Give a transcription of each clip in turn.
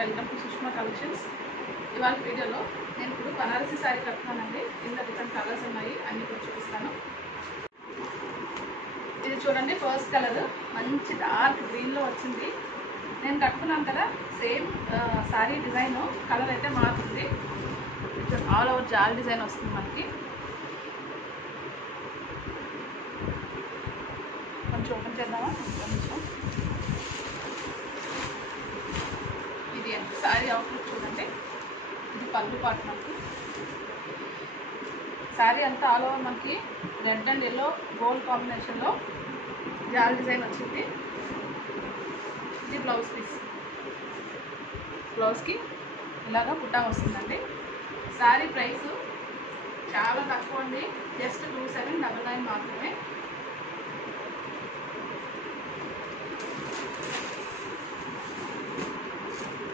Welcome to Sushma collections. ఇవాళ వీడియోలో నేను ఇప్పుడు బనారసి శారీ కట్టుకున్నానండి. ఇందులో డిఫరెంట్ కలర్స్ ఉన్నాయి, అన్నీ కూడా చూపిస్తాను. ఇది చూడండి, ఫస్ట్ కలర్ మంచి డార్క్ గ్రీన్లో వచ్చింది. నేను కట్టుకున్నాను కదా, సేమ్ శారీ డిజైన్ కలర్ అయితే మారుతుంది. ఆల్ ఓవర్ జాల్ డిజైన్ వస్తుంది మనకి. కొంచెం ఓపెన్ చేద్దామా? కొంచెం ఇది శారీ అవుట్లుక్ చూడండి. ఇది పళ్ళు పాటు మనకి. శారీ అంతా ఆల్ ఓవర్ మనకి రెడ్ అండ్ ఎల్లో గోల్డ్ కాంబినేషన్లో జాల్ డిజైన్ వచ్చింది. ఇది బ్లౌజ్ పీస్. బ్లౌజ్కి ఇలాగా బుట్టా వస్తుందండి. శారీ ప్రైస్ చాలా తక్కువ అండి, జస్ట్ 2799 మాత్రమే.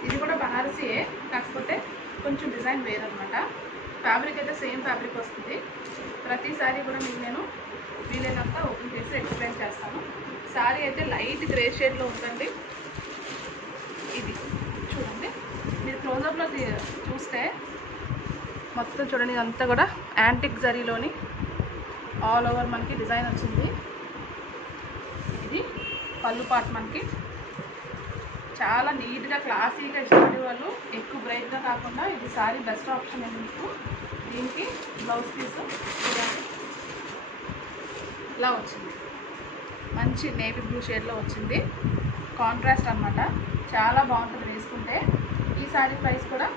ఇది కూడా బనారసీయే, కాకపోతే కొంచెం డిజైన్ వేరనమాట. ఫ్యాబ్రిక్ అయితే సేమ్ ఫ్యాబ్రిక్ వస్తుంది. ప్రతి శారీ కూడా మీకు నేను వీలైనంత ఓపెన్ చేసి ఎక్స్ప్లెయిన్ చేస్తాను. శారీ అయితే లైట్ గ్రే షేడ్లో ఉందండి. ఇది చూడండి, మీరు క్లోజప్లో చూస్తే మొత్తం చూడండి, ఇదంతా కూడా యాంటిక్ జరీలోని ఆల్ ఓవర్ మనకి డిజైన్ వచ్చింది. ఇది పళ్ళు పార్ట్ మనకి. చాలా నీట్గా క్లాసీగా ఇష్టపడే వాళ్ళు, ఎక్కువ బ్రైట్గా కాకుండా ఇది శారీ బెస్ట్ ఆప్షన్ అండి మీకు. దీనికి బ్లౌజ్ పీస్ ఇలా వచ్చింది, మంచి నేవీ బ్లూ షేడ్లో వచ్చింది. కాంట్రాస్ట్ అనమాట, చాలా బాగుంటుంది వేసుకుంటే. ఈ శారీ ప్రైస్ కూడా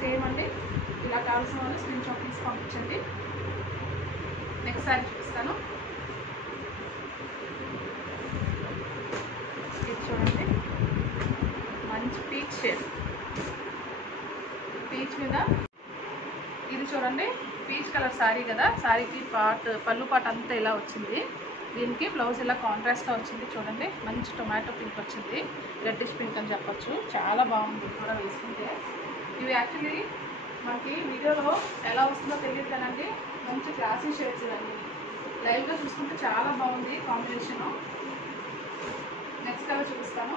సేమ్ అండి. ఇలా కావాల్సిన వాళ్ళు స్క్రీన్ షాట్ తీసి పంపించండి. నెక్స్ట్ శారీ చూపిస్తాను. ఇది చూడండి, మంచి పీచ్ షేడ్. పీచ్ మీద ఇది చూడండి, పీచ్ కలర్ శారీ కదా. శారీకి పళ్ళు పాట అంతా ఇలా వచ్చింది. దీనికి బ్లౌజ్ ఇలా కాంట్రాస్ట్గా వచ్చింది. చూడండి, మంచి టొమాటో పింక్ వచ్చింది, రెడ్డిష్ పింక్ అని చెప్పొచ్చు. చాలా బాగుంది కూడా వేసుకుంటే. ఇవి యాక్చువల్లీ మనకి వీడియోలో ఎలా వస్తుందో తెలియదు కదండి, మంచి క్లాసీ షేడ్స్ ఇవన్నీ. లైవ్గా చూసుకుంటే చాలా బాగుంది కాంబినేషను. నెక్స్ట్ కలర్ చూపిస్తాను.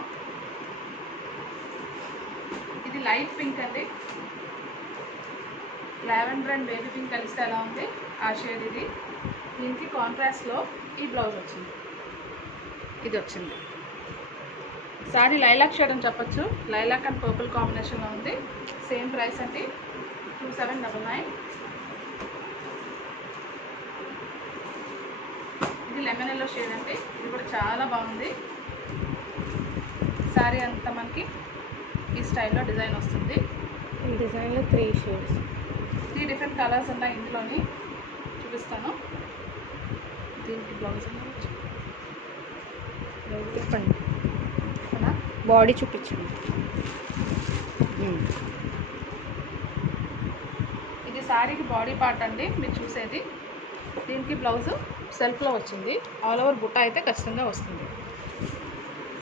ఇది లైట్ పింక్ అండి. లావెండర్ అండ్ బేబీ పింక్ కలిస్తే ఎలా ఉంది ఆ షేడ్ ఇది. దీనికి కాంట్రాస్ట్లో ఈ బ్లౌజ్ వచ్చింది, ఇది వచ్చింది. సారీ లైలాక్ షేడ్ అని చెప్పొచ్చు. లైలాక్ అండ్ పర్పుల్ కాంబినేషన్లో ఉంది. సేమ్ ప్రైస్ అండి, 2799. ఇది లెమన్ ఎల్లో షేడ్ అండి. ఇది కూడా చాలా బాగుంది. శారీ అంతా మనకి ఈ స్టైల్లో డిజైన్ వస్తుంది. ఈ డిజైన్లో 3 షేడ్స్, 3 డిఫరెంట్ కలర్స్ ఉన్నాయి. ఇందులోని చూపిస్తాను. దీనికి బ్లౌజ్ చెప్పండి, బాడీ చూపించండి. ఇది శారీకి బాడీ పార్ట్ అండి మీరు చూసేది. దీనికి బ్లౌజ్ సెల్ఫ్లో వచ్చింది. ఆల్ ఓవర్ బుట్ట అయితే ఖచ్చితంగా వస్తుంది.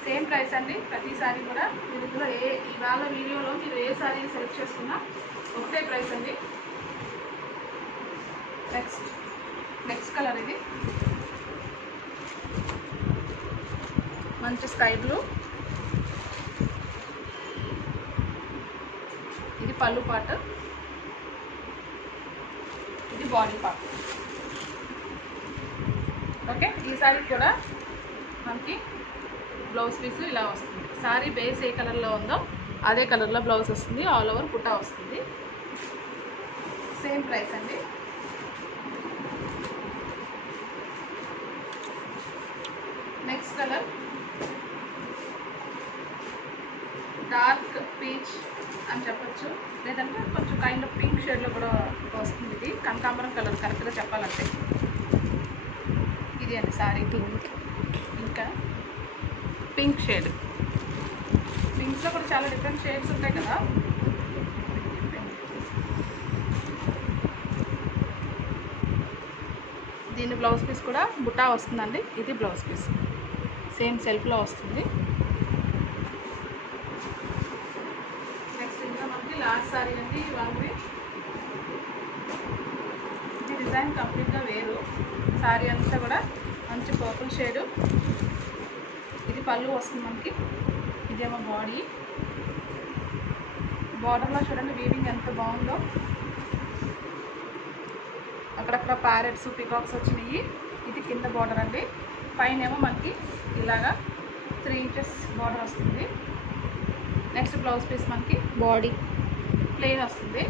సేమ్ ప్రైస్ అండి. ప్రతి శారీ కూడా మీరు ఇందులో ఇవాళ వీడియోలో మీరు ఏ శారీ సెలెక్ట్ చేసుకున్నా ఒకటే ప్రైస్ అండి. నెక్స్ట్ కలర్ ఇది మంచి స్కై బ్లూ. ఇది పళ్ళు పార్ట్, ఇది బాడీ పార్ట్. ఓకే, ఈ శారీ కూడా మనకి బ్లౌజ్ పీస్ ఇలా వస్తుంది. శారీ బేస్ ఏ కలర్లో ఉందో అదే కలర్లో బ్లౌజ్ వస్తుంది. ఆల్ ఓవర్ బుట్టా వస్తుంది. సేమ్ ప్రైస్ అండి. నెక్స్ట్ కలర్ డార్క్ పీచ్ అని చెప్పొచ్చు, లేదంటే కొంచెం కైండ్ ఆఫ్ పింక్ షేడ్లో కూడా వస్తుంది. ఇది కనకాంబరం కలర్ కరెక్ట్గా చెప్పాలంటే. ఇది అండి శారీ పింక్. ఇంకా పింక్ షేడ్. పింక్స్లో కూడా చాలా డిఫరెంట్ షేడ్స్ ఉంటాయి కదా. దీని బ్లౌజ్ పీస్ కూడా బుట్టా వస్తుందండి. ఇది బ్లౌజ్ పీస్ సేమ్ సెల్ఫ్లో వస్తుంది. నెక్స్ట్ ఇంకా మనకి లాస్ట్ శారీ అండి ఇవాళవి. ఇది డిజైన్ కంప్లీట్గా వేరు. శారీ అంతా కూడా మంచి పర్పుల్ షేడు. ఇది పళ్ళు వస్తుంది మనకి. ఇదేమో బాడీ. బార్డర్లో చూడండి వీవింగ్ ఎంత బాగుందో. అక్కడక్కడ ప్యారెట్స్ పికాక్స్ వచ్చినాయి. ఇది కింద బార్డర్ అండి. పైన ఏమో మనకి ఇలాగా 3 ఇంచెస్ బార్డర్ వస్తుంది. నెక్స్ట్ బ్లౌజ్ పీస్ మనకి బాడీ ప్లెయిన్ వస్తుంది.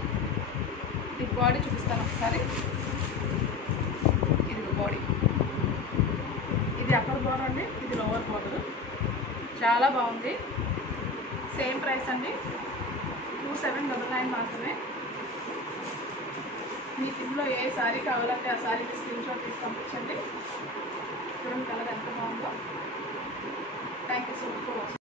ఇది బాడీ చూపిస్తాను ఒకసారి. ఇది బాడీ, ఇది అప్పర్ బార్డర్ అండి, ఇది లోవర్ బార్డర్. చాలా బాగుంది. సేమ్ ప్రైస్ అండి, 2799 మాత్రమే. మీకు ఇందులో ఏ శారీ కావాలంటే ఆ శారీకి స్క్రీన్ షాట్ తీసి పంపించండి. చూడండి కలర్ ఎంత బాగుందో. Thank you so much for watching.